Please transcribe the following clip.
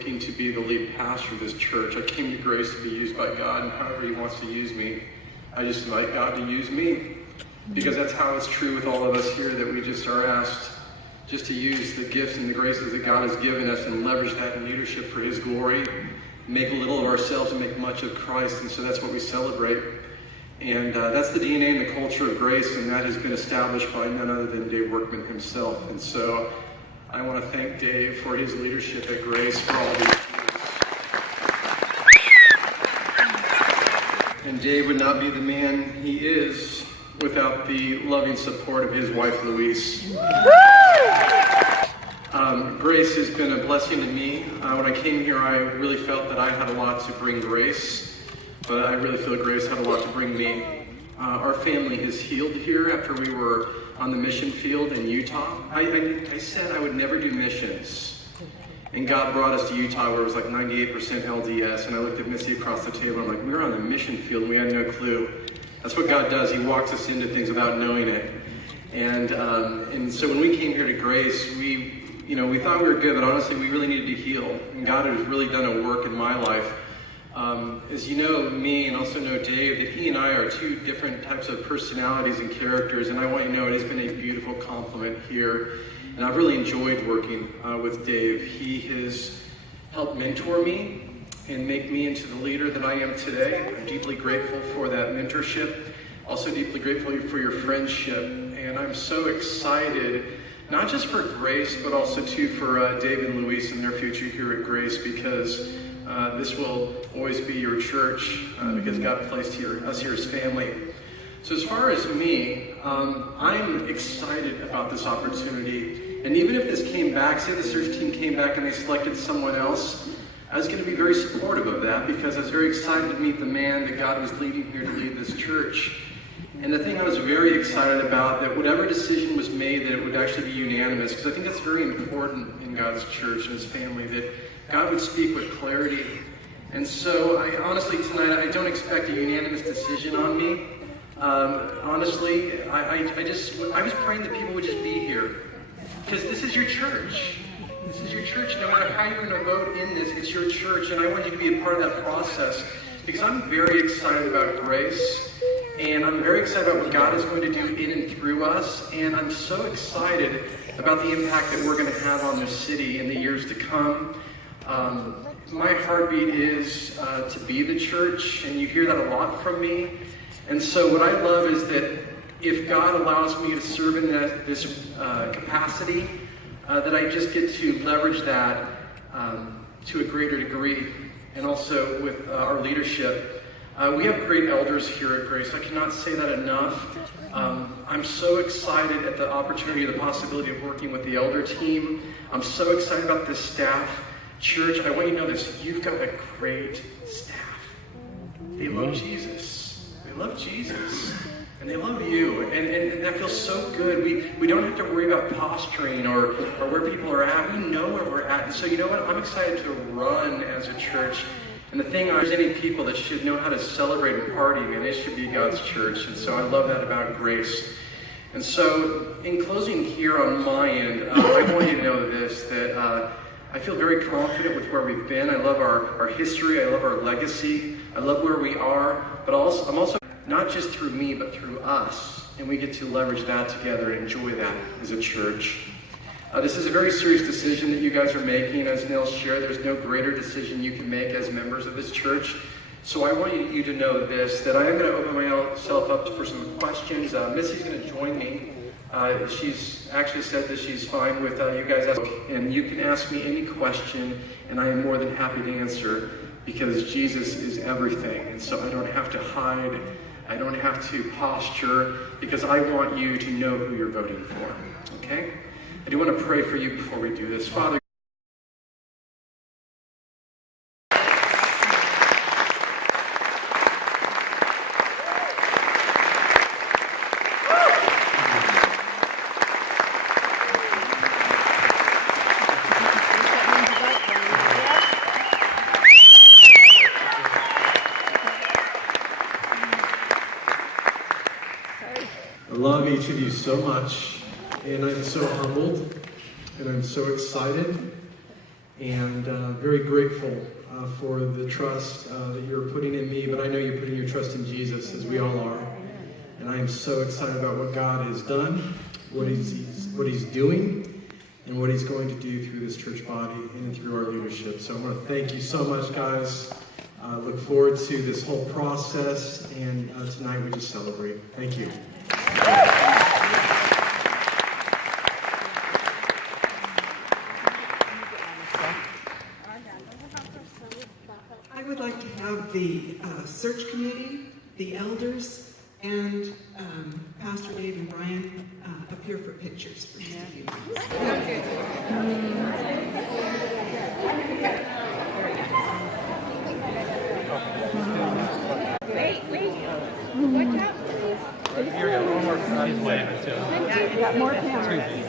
Looking to be the lead pastor of this church. I came to Grace to be used by God, and however He wants to use me, I just invite God to use me, because that's how it's true with all of us here, that we just are asked just to use the gifts and the graces that God has given us and leverage that in leadership for His glory, make little of ourselves and make much of Christ. And so that's what we celebrate. And that's the DNA and the culture of Grace, and that has been established by none other than Dave Workman himself. And so I want to thank Dave for his leadership at Grace for all these years. And Dave would not be the man he is without the loving support of his wife, Louise. Grace has been a blessing to me. When I came here, I really felt that I had a lot to bring Grace, but I really feel Grace had a lot to bring me. Our family is healed here after we were on the mission field in Utah. I said I would never do missions. And God brought us to Utah where it was like 98% LDS. And I looked at Missy across the table. I'm like, we were on the mission field and we had no clue. That's what God does. He walks us into things without knowing it. And so when we came here to Grace, we thought we were good, but honestly, we really needed to heal. And God has really done a work in my life. As you know me and also know Dave, that he and I are two different types of personalities and characters, and I want you to know it has been a beautiful compliment here. And I've really enjoyed working with Dave. He has helped mentor me and make me into the leader that I am today. I'm deeply grateful for that mentorship. Also deeply grateful for your friendship. And I'm so excited, not just for Grace, but also too for Dave and Louise and their future here at Grace, because this will always be your church, because God placed us here as family. So as far as me, I'm excited about this opportunity. And even if this came back, say the search team came back and they selected someone else, I was going to be very supportive of that, because I was very excited to meet the man that God was leading here to lead this church. And the thing I was very excited about, that whatever decision was made, that it would actually be unanimous, because I think that's very important in God's church and His family, that God would speak with clarity. And so honestly tonight, I don't expect a unanimous decision on me. Honestly, I was praying that people would just be here, because this is your church. This is your church. No matter how you're going to vote in this, it's your church, and I want you to be a part of that process, because I'm very excited about Grace. And I'm very excited about what God is going to do in and through us. And I'm so excited about the impact that we're going to have on this city in the years to come. My heartbeat is to be the church, and you hear that a lot from me. And so what I love is that if God allows me to serve in this capacity, that I just get to leverage that to a greater degree. And also with our leadership. We have great elders here at Grace. I cannot say that enough. I'm so excited at the opportunity, the possibility of working with the elder team. I'm so excited about this staff. Church, I want you to know this. You've got a great staff. They love Jesus. They love Jesus. And they love you. And that feels so good. We don't have to worry about posturing or where people are at. We know where we're at. And so you know what? I'm excited to run as a church. And the thing, there's any people that should know how to celebrate and party, man, it should be God's church. And so I love that about Grace. And so in closing here on my end, I want you to know this, that I feel very confident with where we've been. I love our history. I love our legacy. I love where we are. But I'm also, not just through me, but through us. And we get to leverage that together and enjoy that as a church. This is a very serious decision that you guys are making. As Nell shared, there's no greater decision you can make as members of this church. So I want you to know this, that I am going to open myself up for some questions. Missy's going to join me. She's actually said that she's fine with you guys asking. And you can ask me any question, and I am more than happy to answer, because Jesus is everything. And so I don't have to hide. I don't have to posture, because I want you to know who you're voting for. Okay? I do want to pray for you before we do this. Father, I love each of you so much. And I'm so humbled, and I'm so excited, and very grateful for the trust that you're putting in me, but I know you're putting your trust in Jesus, as we all are. And I am so excited about what God has done, what he's doing, and what he's going to do through this church body and through our leadership. So I want to thank you so much, guys. Look forward to this whole process, and tonight we just celebrate. Thank you. I would like to have the search committee, the elders, and Pastor Dave and Bryan appear for pictures for just a few minutes. Wait. Watch out. Here, got one more side waving too. You got more cameras.